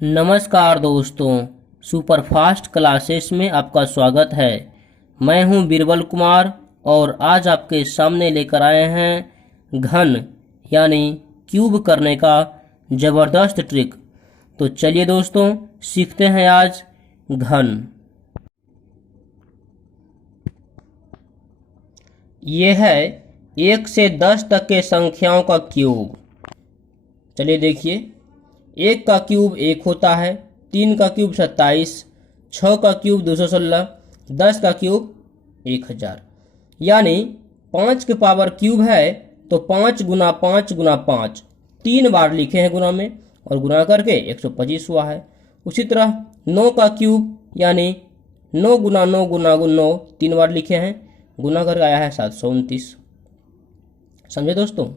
नमस्कार दोस्तों, superfast classes में आपका स्वागत है। मैं हूं बीरबल कुमार और आज आपके सामने लेकर आए हैं घन यानी क्यूब करने का ज़बरदस्त ट्रिक। तो चलिए दोस्तों, सीखते हैं आज घन। ये है 1 से 10 तक के संख्याओं का क्यूब। चलिए देखिए, 1 का क्यूब 1 होता है, 3 का क्यूब 27, 6 का क्यूब 216, 10 का क्यूब 1000। यानी 5 के पावर क्यूब है तो 5 गुना 5 गुना 5 3 बार लिखे हैं गुना में और गुना करके 125 हुआ है। उसी तरह 9 का क्यूब यानी 9 गुना 9 गुना 9 3 बार लिखे हैं, गुना करके आया है 729। समझे दोस्तों,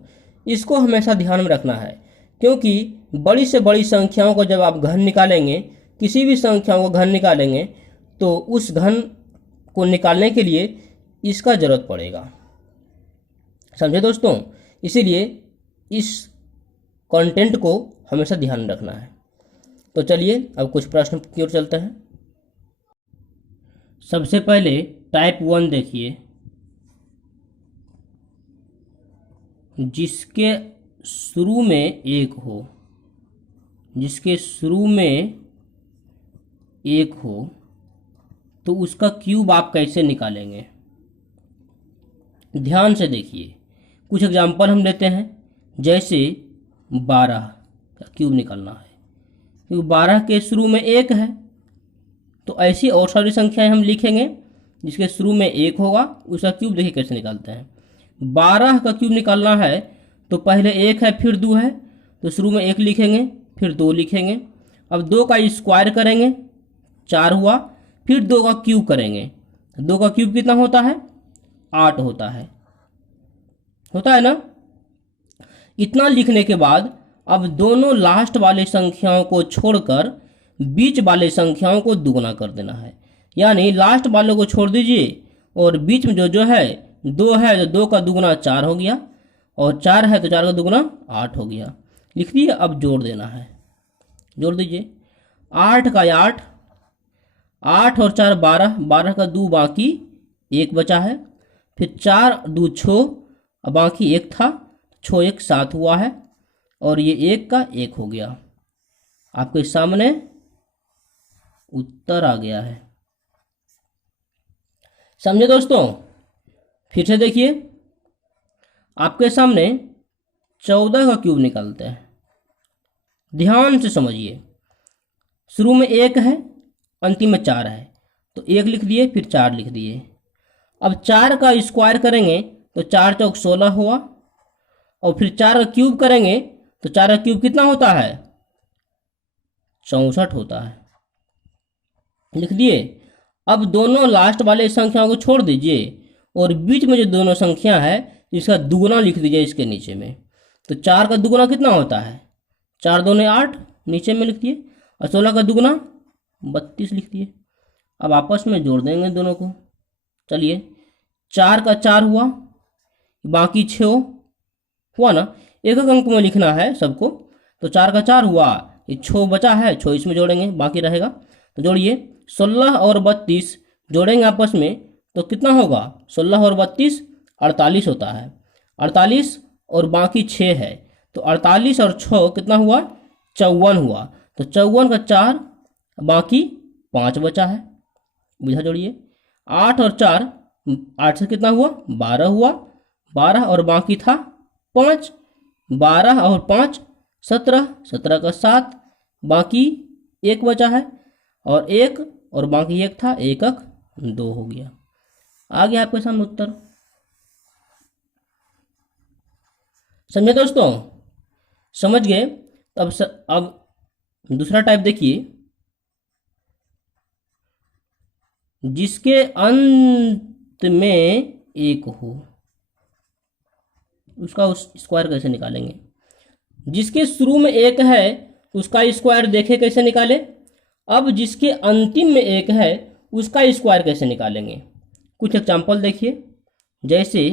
इसको हमेशा ध्यान में रखना है क्योंकि बड़ी से बड़ी संख्याओं को जब आप घन निकालेंगे, किसी भी संख्याओं को घन निकालेंगे तो उस घन को निकालने के लिए इसका जरूरत पड़ेगा। समझे दोस्तों, इसीलिए इस कंटेंट को हमेशा ध्यान में रखना है। तो चलिए अब कुछ प्रश्न की ओर चलते हैं। सबसे पहले टाइप 1 देखिए, जिसके शुरू में 1 हो, जिसके शुरू में 1 हो तो उसका क्यूब आप कैसे निकालेंगे। ध्यान से देखिए, कुछ एग्जांपल हम लेते हैं। जैसे 12 का क्यूब निकालना है, क्योंकि 12 के शुरू में 1 है तो ऐसी और सारी संख्याएं हम लिखेंगे जिसके शुरू में 1 होगा, उसका क्यूब देखिए कैसे निकालते हैं। 12 का क्यूब निकालना है तो पहले 1 है फिर 2 है तो शुरू में 1 लिखेंगे फिर 2 लिखेंगे। अब 2 का स्क्वायर करेंगे 4 हुआ, फिर 2 का क्यूब करेंगे। 2 का क्यूब कितना होता है? 8 होता है ना। इतना लिखने के बाद अब दोनों लास्ट वाले संख्याओं को छोड़कर बीच वाले संख्याओं को दुगना कर देना है। यानी लास्ट वालों को छोड़ दीजिए और बीच में जो है 2 है तो 2 का दुगना 4 हो गया और 4 है तो 4 का दुगना 8 हो गया। लिख दिए। अब जोड़ देना है, जोड़ दीजिए। 8 का 8, 8 और 4 12, 12 का 2 बाकी 1 बचा है, फिर 4 2 6 और बाकी 1 था, 6 1 7 हुआ है और ये 1 का 1 हो गया। आपके सामने उत्तर आ गया है। समझे दोस्तों? फिर से देखिए, आपके सामने 14 का क्यूब निकालते हैं। ध्यान से समझिए, शुरू में 1 है, अंतिम में 4 है तो 1 लिख दिए फिर 4 लिख दिए। अब 4 का स्क्वायर करेंगे तो 4 चौक 16 हुआ और फिर 4 का क्यूब करेंगे तो 4 का क्यूब कितना होता है? 64 होता है। लिख दिए। अब दोनों लास्ट वाले संख्याओं को छोड़ दीजिए और बीच में जो दोनों संख्या है इसका दुगुना लिख दीजिए इसके नीचे में। तो 4 का दुगुना कितना होता है? 4 दूने 8, नीचे में लिख दिए, और 16 का दुगुना 32 लिख दिए। अब आपस में जोड़ देंगे दोनों को। चलिए, 4 का 4 हुआ, बाकी 6 हुआ ना। एक एक अंक में लिखना है सबको। तो 4 का 4 हुआ, ये 6 बचा है, 6 इसमें जोड़ेंगे, बाकी रहेगा। तो जोड़िए, 16 और 32 जोड़ेंगे आपस में तो कितना होगा? 16 और 32 48 होता है। 48 और बाकी 6 है तो 48 और 6 कितना हुआ? 54 हुआ। तो 54 का 4 बाकी 5 बचा है। बुझा? जोड़िए, 8 और 4, 8 से कितना हुआ? 12 हुआ, 12 और बाकी था 5, 12 और 5 17, 17 का 7 बाकी 1 बचा है और 1 और बाकी 1 था, 1 1 2 हो गया। आ गया आपके सामने उत्तर। समझे दोस्तों? समझ गए? अब दूसरा टाइप देखिए, जिसके अंत में 1 हो उसका स्क्वायर कैसे निकालेंगे। जिसके शुरू में 1 है उसका स्क्वायर देखे कैसे निकाले। अब जिसके अंतिम में 1 है उसका स्क्वायर कैसे निकालेंगे। कुछ एग्जांपल देखिए। जैसे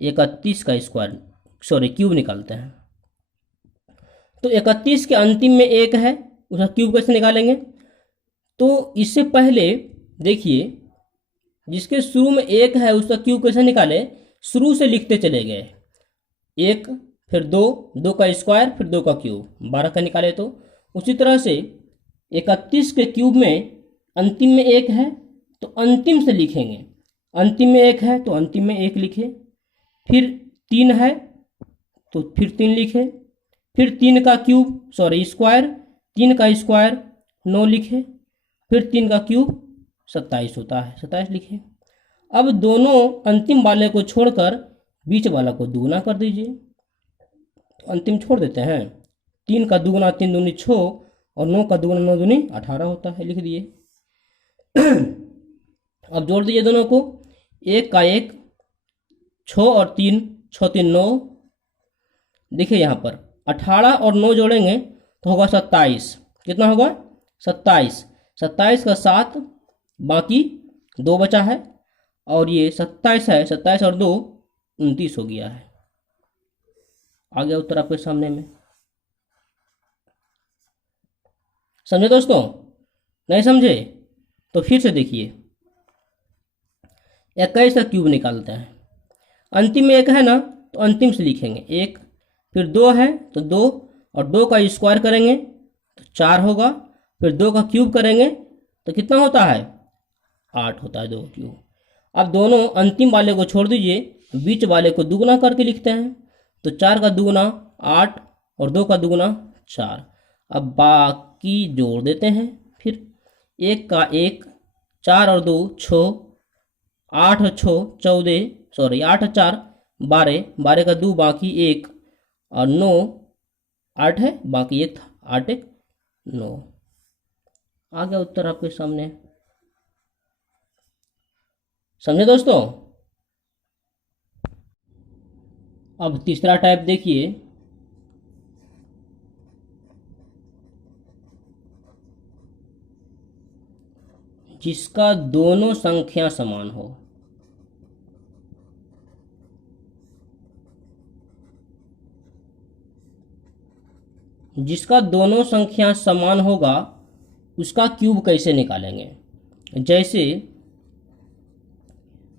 31 का क्यूब निकालते हैं। तो 31 के अंतिम में 1 है उसका क्यूब कैसे निकालेंगे? तो इससे पहले देखिए, जिसके शुरू में 1 है उसका क्यूब कैसे निकाले? शुरू से लिखते चले गए, 1 फिर 2, 2 का स्क्वायर फिर 2 का क्यूब, 12 का निकाले। तो उसी तरह से 31 के क्यूब में अंतिम में 1 है तो अंतिम से लिखेंगे, अंतिम में 1 है तो अंतिम में 1 लिखे, फिर 3 है तो फिर 3 लिखे, फिर 3 का क्यूब स्क्वायर, 3 का स्क्वायर 9 लिखे, फिर 3 का क्यूब 27 होता है, 27 लिखे। अब दोनों अंतिम वाले को छोड़कर बीच वाला को दुगुना कर दीजिए। तो अंतिम छोड़ देते हैं, 3 का दुगुना 3 दूनी 6 और 9 का दुगुना 9 दूनी 18 होता है, लिख दिए। अब जोड़ दीजिए दोनों को, 1 का 1, 6 और 3, 6 3 9। देखिए यहाँ पर 18 और 9 जोड़ेंगे तो होगा 27। कितना होगा? 27। 27 का 7, बाकी 2 बचा है, और ये 27 है, 27 और 2 29 हो गया है। आ गया उत्तर आपके सामने में। समझे दोस्तों? नहीं समझे तो फिर से देखिए, 21 का क्यूब निकालते हैं। अंतिम में 1 है ना तो अंतिम से लिखेंगे 1, फिर 2 है तो 2 और 2 का स्क्वायर करेंगे तो 4 होगा, फिर 2 का क्यूब करेंगे तो कितना होता है? 8 होता है, 2 का क्यूब। अब दोनों अंतिम वाले को छोड़ दीजिए, बीच वाले को दुगुना करके लिखते हैं। तो 4 का दुगुना 8 और 2 का दुगुना 4। अब बाकी जोड़ देते हैं, फिर 1 का 1, 4 और 2 6, 8 और 6 14, 8 और 4 12, 12 का 2 बाकी 1 और 9, 8 है बाकी 1 था, 8 1 9। आ गया उत्तर आपके सामने। समझे दोस्तों? अब तीसरा टाइप देखिए, जिसका दोनों संख्या समान हो। जिसका दोनों संख्या समान होगा उसका क्यूब कैसे निकालेंगे? जैसे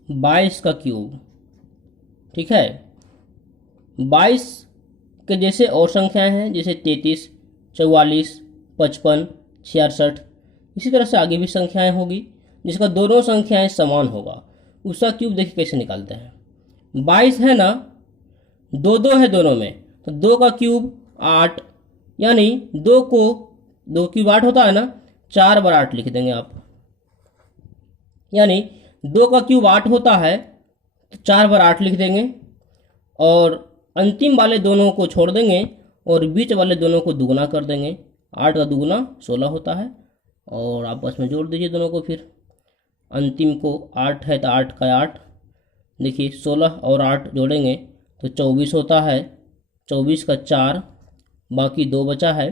22 का क्यूब, ठीक है, 22 के जैसे और संख्याएं हैं, जैसे 33, 44, 55, 66, इसी तरह से आगे भी संख्याएं होगी। जिसका दोनों संख्याएं समान होगा उसका क्यूब देखिए कैसे निकालते हैं। 22 है ना, 2 2 है दोनों में, तो 2 का क्यूब 8, यानी 2 को 2 क्यूब 8 होता है ना, 4 बार 8 लिख देंगे आप, यानी 2 का क्यूब 8 होता है तो 4 बार 8 लिख देंगे, और अंतिम वाले दोनों को छोड़ देंगे और बीच वाले दोनों को दुगुना कर देंगे। 8 का दुगुना 16 होता है, और आपस में जोड़ दीजिए दोनों को। फिर अंतिम को 8 है तो 8 का 8, देखिए 16 और 8 जोड़ेंगे तो 24 होता है, 24 का 4 बाकी 2 बचा है,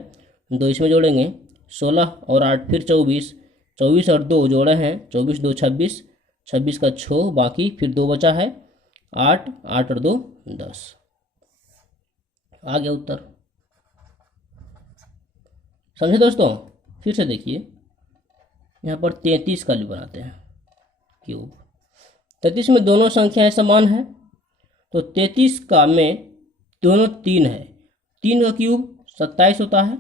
2 इसमें जोड़ेंगे, 16 और 8 फिर 24, 24 और 2 जोड़े हैं, 24 2 26, 26 का 6 बाकी फिर 2 बचा है, 8 8 और 2 10। आ गया उत्तर। समझे दोस्तों? फिर से देखिए, यहाँ पर 33 का बनाते हैं क्यूब। 33 में दोनों संख्याएं समान है, तो 33 का में दोनों 3 है, 3 का क्यूब 27 होता है,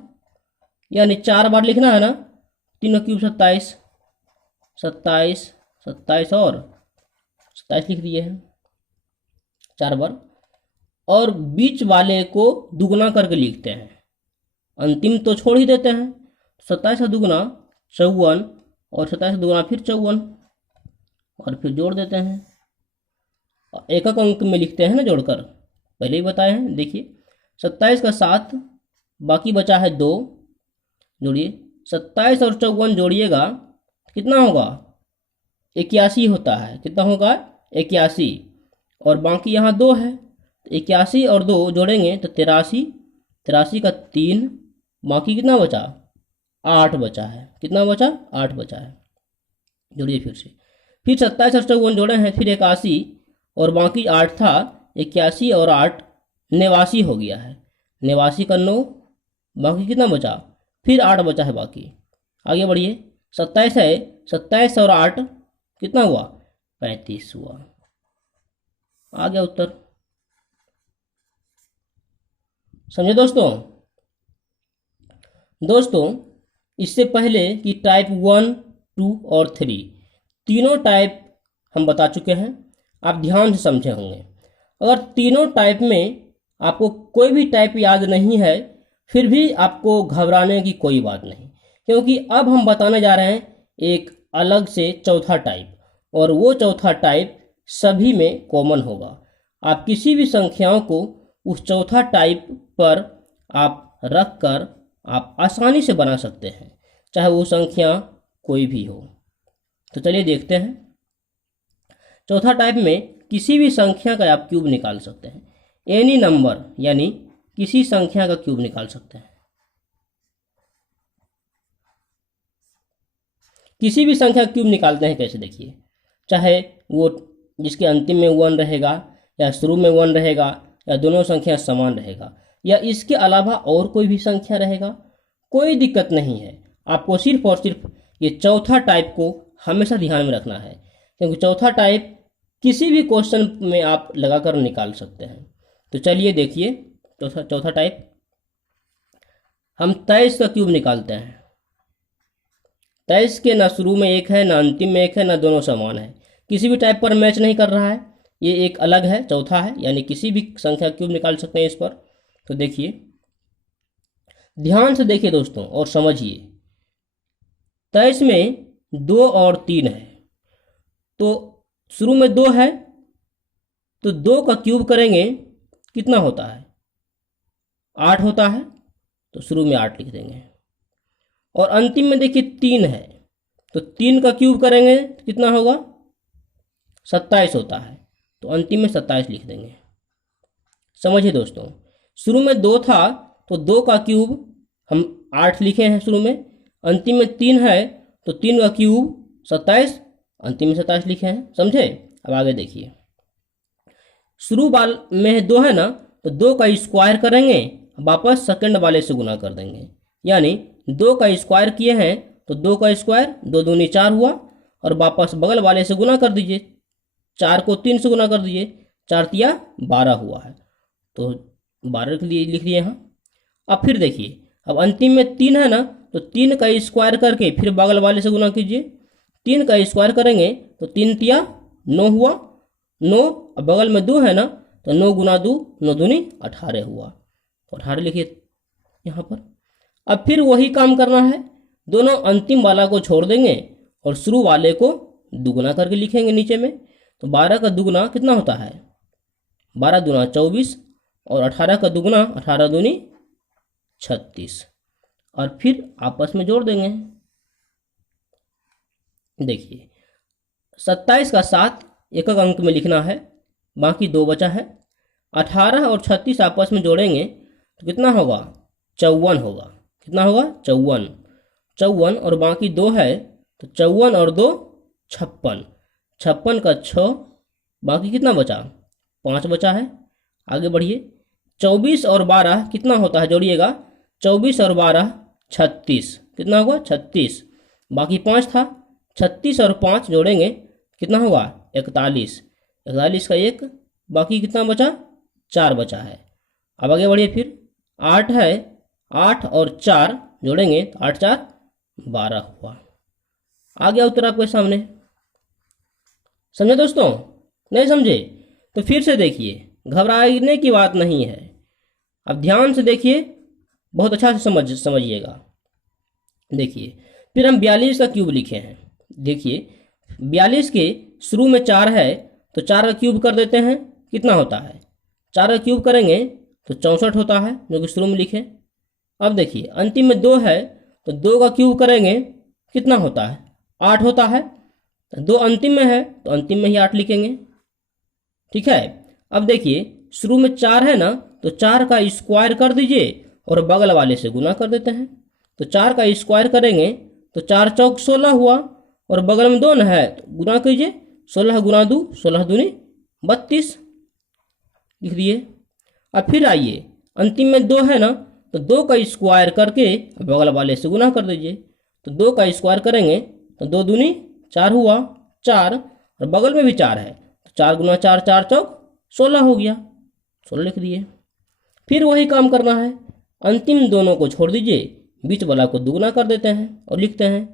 यानी 4 बार लिखना है ना, 3 का क्यूब 27, 27 27 और 27 लिख दिए हैं 4 बार, और बीच वाले को दुगना करके लिखते हैं। अंतिम तो छोड़ ही देते हैं, 27 का दुगना 54 और 27 का दुगना फिर 54, और फिर जोड़ देते हैं। एक एक अंक में लिखते हैं ना जोड़कर, पहले ही बताए हैं। देखिए 27 का 7 बाकी बचा है 2, जोड़िए 27 और 54 जोड़िएगा कितना होगा? 81 होता है। कितना होगा? 81, और बाकी यहाँ 2 है, 81 और 2 जोड़ेंगे तो 83, 83 का 3 बाकी कितना बचा? 8 बचा है। कितना बचा? 8 बचा है। जोड़िए फिर से, फिर 27 और 54 जोड़े हैं, फिर 81 और बाकी 8 था, 81 और 8 89 हो गया है, 89 का 9 बाकी कितना बचा? फिर 8 बचा है बाकी। आगे बढ़िए, 27 है, 27 और 8 कितना हुआ, 35 हुआ। आ गया उत्तर। समझे दोस्तों? दोस्तों इससे पहले कि टाइप 1, 2 और 3 तीनों टाइप हम बता चुके हैं, आप ध्यान से समझे होंगे। अगर तीनों टाइप में आपको कोई भी टाइप याद नहीं है, फिर भी आपको घबराने की कोई बात नहीं, क्योंकि अब हम बताने जा रहे हैं एक अलग से चौथा टाइप, और वो चौथा टाइप सभी में कॉमन होगा। आप किसी भी संख्याओं को उस चौथा टाइप पर आप रख कर आप आसानी से बना सकते हैं, चाहे वो संख्या कोई भी हो। तो चलिए देखते हैं। चौथा टाइप में किसी भी संख्या का आप क्यूब निकाल सकते हैं। एनी नंबर यानी किसी संख्या का क्यूब निकाल सकते हैं। किसी भी संख्या का क्यूब निकालते हैं कैसे, देखिए। चाहे वो जिसके अंतिम में 1 रहेगा, या शुरू में 1 रहेगा, या दोनों संख्या समान रहेगा, या इसके अलावा और कोई भी संख्या रहेगा, कोई दिक्कत नहीं है। आपको सिर्फ और सिर्फ ये चौथा टाइप को हमेशा ध्यान में रखना है, क्योंकि चौथा टाइप किसी भी क्वेश्चन में आप लगाकर निकाल सकते हैं। तो चलिए देखिए, चौथा टाइप हम 23 का क्यूब निकालते हैं। 23 के ना शुरू में 1 है, ना अंतिम में 1 है, ना दोनों समान है, किसी भी टाइप पर मैच नहीं कर रहा है। ये एक अलग है, चौथा है, यानी किसी भी संख्या क्यूब निकाल सकते हैं इस पर। तो देखिए, ध्यान से देखिए दोस्तों और समझिए। 23 में 2 और 3 है, तो शुरू में 2 है, तो 2 का क्यूब करेंगे कितना होता है, 8 होता है, तो शुरू में 8 लिख देंगे। और अंतिम में देखिए 3 है, तो 3 का क्यूब करेंगे तो कितना होगा, 27 होता है, तो अंतिम में 27 लिख देंगे। समझिए दोस्तों, शुरू में 2 था, तो 2 का क्यूब हम 8 लिखे हैं शुरू में, अंतिम में 3 है, तो 3 का क्यूब 27, अंतिम में 27 लिखे हैं। समझे? अब आगे देखिए, शुरू वाल में 2 है ना, तो 2 का स्क्वायर करेंगे, वापस सेकंड वाले से गुना कर देंगे, यानी 2 का स्क्वायर किए हैं, तो 2 का स्क्वायर 2 दूनी 4 हुआ, और वापस बगल वाले से गुना कर दीजिए, 4 को 3 से गुना कर दीजिए, 4 तिया 12 हुआ है, तो 12 के लिए लिख दिए यहाँ। अब फिर देखिए, अब अंतिम में 3 है ना, तो 3 का स्क्वायर करके फिर बगल वाले से गुना कीजिए, 3 का स्क्वायर करेंगे तो 3 तिया 9 हुआ, 9, अब बगल में 2 है ना, तो 9 गुना 2 9 दूनी 18 हुआ, तो 18 लिखिए यहाँ पर। अब फिर वही काम करना है, दोनों अंतिम वाला को छोड़ देंगे और शुरू वाले को दुगुना करके लिखेंगे नीचे में। तो 12 का दुगुना कितना होता है, 12 दूना 24, और 18 का दुगुना 18 दूनी 36, और फिर आपस में जोड़ देंगे। देखिए, 27 का 7 एक एक अंक में लिखना है, बाकी 2 बचा है। 18 और 36 आपस में जोड़ेंगे तो कितना होगा, 54 होगा। कितना होगा, 54, 54, और बाकी 2 है, तो 54 और 2 56, 56 का 6, बाकी कितना बचा, 5 बचा है। आगे बढ़िए, 24 और 12 कितना होता है, जोड़िएगा, 24 और 12 36, कितना होगा, 36, बाकी 5 था, 36 और 5 जोड़ेंगे कितना होगा, 41, 41 का 1, बाकी कितना बचा, 4 बचा है। अब आगे बढ़िए, फिर 8 है, 8 और 4 जोड़ेंगे तो 8 4 12 हुआ। आ गया उत्तर आपके सामने। समझे दोस्तों? नहीं समझे तो फिर से देखिए, घबराने की बात नहीं है। अब ध्यान से देखिए, बहुत अच्छा से समझिएगा। देखिए, फिर हम 42 का क्यूब लिखे हैं। देखिए, 42 के शुरू में 4 है, तो 4 का क्यूब कर देते हैं, कितना होता है, 4 का क्यूब करेंगे तो 64 होता है, जो कि शुरू में लिखे। अब देखिए, अंतिम में 2 है, तो 2 का क्यूब करेंगे कितना होता है, 8 होता है, 2 अंतिम में है, तो अंतिम में ही 8 लिखेंगे। ठीक है। अब देखिए, शुरू में 4 है ना, तो 4 का स्क्वायर कर दीजिए और बगल वाले से गुना कर देते हैं। तो 4 का स्क्वायर करेंगे तो 4 चौक 16 हुआ, और बगल में 2 न है, तो गुना कीजिए, 16 गुना 2 16 दूनी 32 लिख दिए। अब फिर आइए, अंतिम में 2 है ना, तो 2 का स्क्वायर करके बगल वाले से गुना कर दीजिए। तो 2 का स्क्वायर करेंगे तो 2 दूनी 4 हुआ, 4 और बगल में भी 4 है तो 4 गुना 4, 4 चौक 16 हो गया, 16 लिख दिए। फिर वही काम करना है, अंतिम दोनों को छोड़ दीजिए, बीच वाला को दुगना कर देते हैं और लिखते हैं।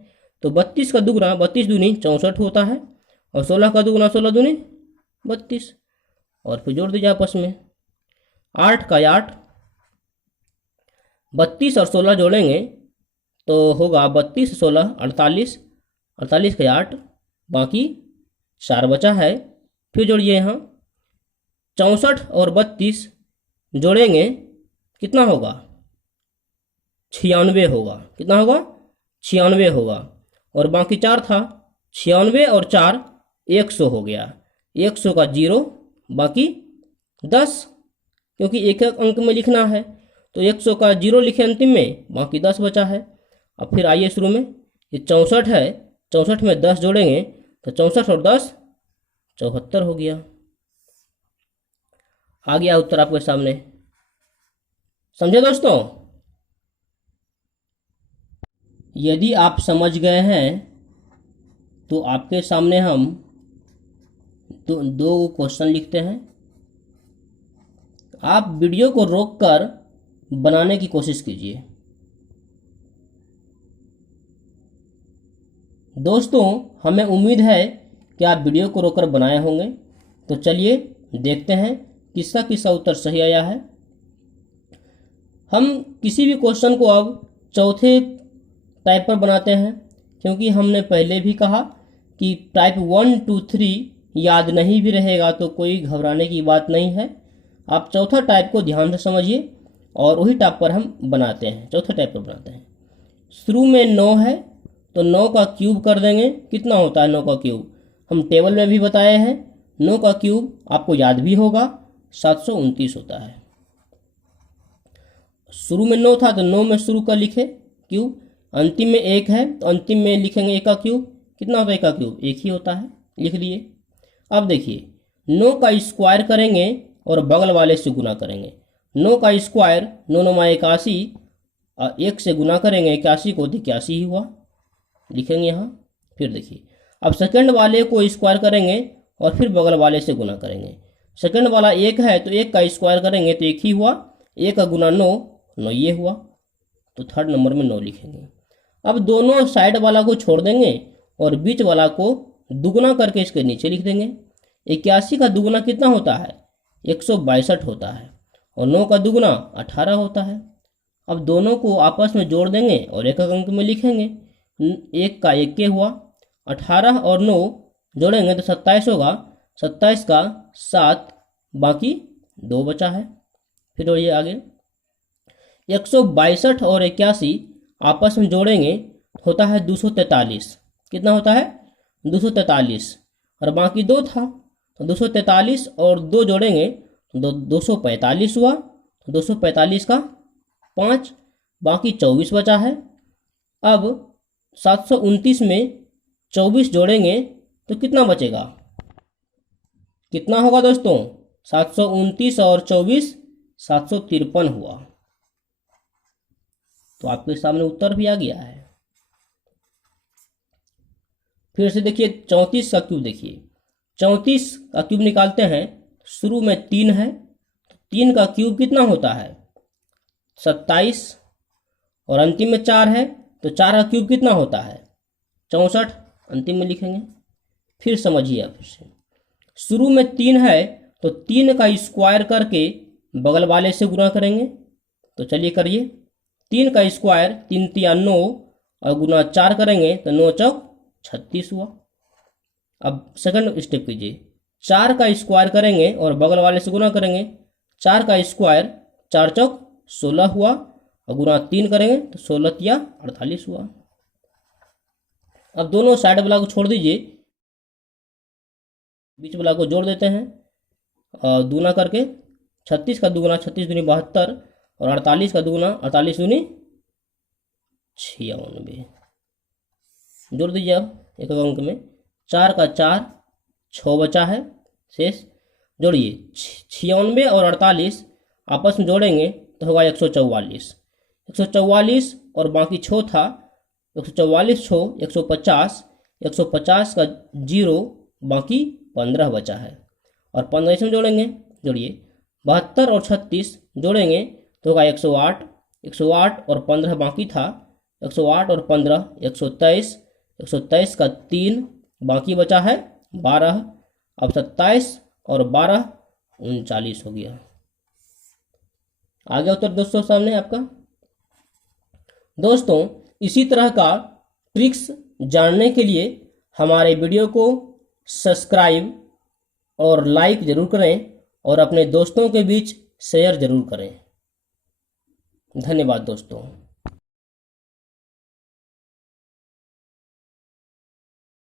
तो 32 का दुगना 32 दूनी 64 होता है और 16 का दुगना 16 दूनी 32 और फिर जोड़ दीजिए आपस में। 8 का 8, 32 और 16 जोड़ेंगे तो होगा 32 16 48, 48 के 8, बाकी 4 बचा है। फिर जोड़िए यहाँ 64 और 32 जोड़ेंगे कितना होगा, 96 होगा। कितना होगा, 96 होगा। और बाकी 4 था, 96 और 4 100 हो गया। 100 का 0 बाकी 10, क्योंकि एक एक अंक में लिखना है तो 100 का 0 लिखे अंतिम में, बाकी 10 बचा है। अब फिर आइए शुरू में, ये 64 है, 64 में 10 जोड़ेंगे तो 64 और 10 74 हो गया। आ गया उत्तर आपके सामने। समझे दोस्तों? यदि आप समझ गए हैं तो आपके सामने हम दो क्वेश्चन लिखते हैं। आप वीडियो को रोककर बनाने की कोशिश कीजिए। दोस्तों, हमें उम्मीद है कि आप वीडियो को रोककर बनाए होंगे। तो चलिए देखते हैं किसका किसका उत्तर सही आया है। हम किसी भी क्वेश्चन को अब चौथे टाइप पर बनाते हैं, क्योंकि हमने पहले भी कहा कि टाइप 1 2 3 याद नहीं भी रहेगा तो कोई घबराने की बात नहीं है। आप चौथा टाइप को ध्यान से समझिए और वही टाइप पर हम बनाते हैं, चौथे टाइप पर बनाते हैं। शुरू में 9 है तो 9 का क्यूब कर देंगे। कितना होता है 9 का क्यूब, हम टेबल में भी बताए हैं। 9 का क्यूब आपको याद भी होगा, 729 होता है। शुरू में 9 था तो 9 में शुरू का लिखे क्यूब, अंतिम में 1 है तो अंतिम में लिखेंगे 1 का क्यूब। कितना होता है 1 का क्यूब, 1 ही होता है, लिख लिए। अब देखिए 9 का स्क्वायर करेंगे और बगल वाले से गुना करेंगे। 9 का स्क्वायर 9 9 81 और 1 से गुना करेंगे 81 को तो 81 ही हुआ, लिखेंगे यहाँ। फिर देखिए अब सेकंड वाले को स्क्वायर करेंगे और फिर बगल वाले से गुना करेंगे। सेकंड वाला 1 है तो 1 का स्क्वायर करेंगे तो 1 ही हुआ, 1 का गुना 9 9 ये हुआ, तो थर्ड नंबर में 9 लिखेंगे। अब दोनों साइड वाला को छोड़ देंगे और बीच वाला को दुगुना करके इसके नीचे लिख देंगे। 81 का दुगुना कितना होता है, 162 होता है और 9 का दुगुना 18 होता है। अब दोनों को आपस में जोड़ देंगे और एक अंक में लिखेंगे। 1 का 1 के हुआ, 18 और 9 जोड़ेंगे तो 27 होगा, 27 का 7 बाकी 2 बचा है। फिर ये आगे 162 और 81 आपस में जोड़ेंगे होता है 243। कितना होता है 243 और बाकी 2 था तो 243 और 2 जोड़ेंगे तो 245 हुआ, तो 245 का 5 बाकी 24 बचा है। अब 729 में 24 जोड़ेंगे तो कितना बचेगा, कितना होगा दोस्तों, 729 और 24 753 हुआ। तो आपके सामने उत्तर भी आ गया है। फिर से देखिए 34 का क्यूब, देखिए 34 का क्यूब निकालते हैं। शुरू में 3 है तो 3 का क्यूब कितना होता है 27 और अंतिम में 4 है तो 4 का क्यूब कितना होता है 64, अंतिम में लिखेंगे। फिर समझिए आप इसे, शुरू में 3 है तो 3 का स्क्वायर करके बगल वाले से गुना करेंगे। तो चलिए करिए, 3 का स्क्वायर 3 3 9 और गुना 4 करेंगे तो 9 चौक 36 हुआ। अब सेकंड स्टेप कीजिए, 4 का स्क्वायर करेंगे और बगल वाले से गुना करेंगे। 4 का स्क्वायर 4 चौक 16 हुआ और गुना 3 करेंगे तो 16 या 48 हुआ। अब दोनों साइड वाला को छोड़ दीजिए, बीच वाला को जोड़ देते हैं और दूना करके 36 का दुगुना 36 दूनी 72 और 48 का दुगुना 48 दूनी 96। जोड़ दीजिए अब एक अंक में, 4 का 4 6 बचा है शेष। जोड़िए 96 और 48 आपस में जोड़ेंगे तो होगा 144। 144 और बाकी छो था, 144 छो 150, 150 का 0 बाकी 15 बचा है। और 15 इसमें जोड़ेंगे, जोड़िए 72 और 36 जोड़ेंगे तो होगा 108, 108 और 15 बाकी था, 108 और 15 123, 123 का 3 बाकी बचा है 12। अब 27 और 12 39 हो गया। आ गया उत्तर दोस्तों सामने आपका। दोस्तों इसी तरह का ट्रिक्स जानने के लिए हमारे वीडियो को सब्सक्राइब और लाइक जरूर करें और अपने दोस्तों के बीच शेयर जरूर करें। धन्यवाद दोस्तों।